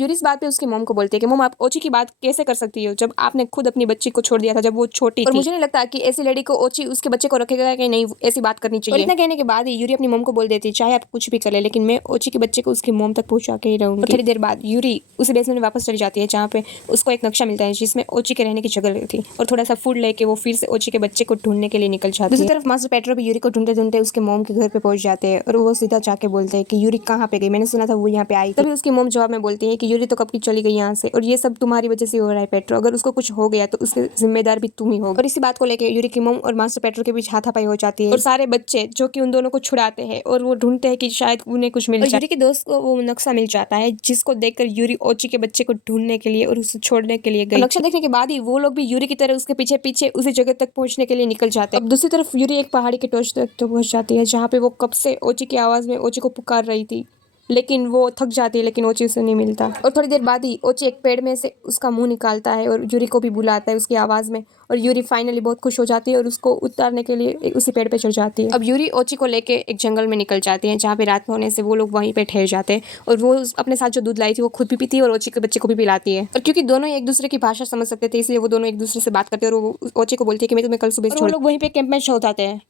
Yuri इस बात पे उसकी मॉम को बोलती है कि मॉम आप ओची की बात कैसे कर सकती हो जब आपने खुद अपनी बच्ची को छोड़ दिया था जब वो छोटी थी। और मुझे नहीं लगता कि ऐसी लेडी को ओची उसके बच्चे को रखेगा कि नहीं, ऐसी बात करनी चाहिए। और इतना कहने के बाद ही यूरी अपनी मॉम को बोल देती है चाहे आप कुछ भी कर ले लेकिन मैं ओची के बच्चे को उसकी मॉम तक पहुंचा के ही रहूंगी। और थोड़ी देर बाद यूरी उसी बेसमेंट में वापस चली जाती है जहाँ पे उसको एक नक्शा मिलता है जिसमें ओची के रहने की जगह थी और थोड़ा सा फूड लेके वो फिर से ओची के बच्चे को ढूंढने के लिए निकल जाती है। दूसरी तरफ मास्टर पेट्रो भी यूरी को ढूंढते ढूंढते उसके मॉम के घर पे पहुंच जाते हैं और वो सीधा जाके बोलते हैं कि यूरी कहाँ पे गई, मैंने सुना था वो यहाँ पे आई। तभी उसकी मॉम जवाब में बोलती है कि यूरी तो कब की चली गई यहाँ से और ये सब तुम्हारी वजह से हो रहा है पेट्रो, अगर उसको कुछ हो गया तो उसके जिम्मेदार भी तुम ही हो। और इसी बात को लेकर यूरी की मॉम और मास्टर पेट्रो के बीच हाथापाई हो जाती है और सारे बच्चे जो कि उन दोनों को छुड़ाते हैं और वो ढूंढते हैं कि शायद उन्हें कुछ मिल जाए। यूरी के दोस्त को वो नक्शा मिल जाता है जिसको देखकर यूरी ओची के बच्चे को ढूंढने के लिए और उसे छोड़ने के लिए गई। नक्शा देखने के बाद ही वो लोग भी यूरी की तरह उसके पीछे पीछे उसी जगह तक पहुंचने के लिए निकल जाते हैं। अब दूसरी तरफ यूरी एक पहाड़ी के टॉर्च तक तो पहुंच जाती है जहाँ पे वो कब से ओची की आवाज में ओची को पुकार रही थी, लेकिन वो थक जाती है लेकिन ओची उसे नहीं मिलता। और थोड़ी देर बाद ही ओची एक पेड़ में से उसका मुंह निकालता है और यूरी को भी बुलाता है उसकी आवाज में और यूरी फाइनली बहुत खुश हो जाती है और उसको उतारने के लिए उसी पेड़ पे चढ़ जाती है। अब यूरी ओची को लेके एक जंगल में निकल जाती है जहाँ पे रात में होने से वो लोग वहीं पे ठहर जाते हैं और वो अपने साथ जो दूध लाई थी वो खुद भी पीती है और ओची के बच्चे को भी पिलाती है। और क्योंकि दोनों एक दूसरे की भाषा समझ सकते थे इसलिए वो दोनों एक दूसरे से बात करते हैं और वो ओची को बोलती है कि मैं तुम्हें कल सुबह छोड़। वो लोग वहीं पे कैंप में सो जाते हैं।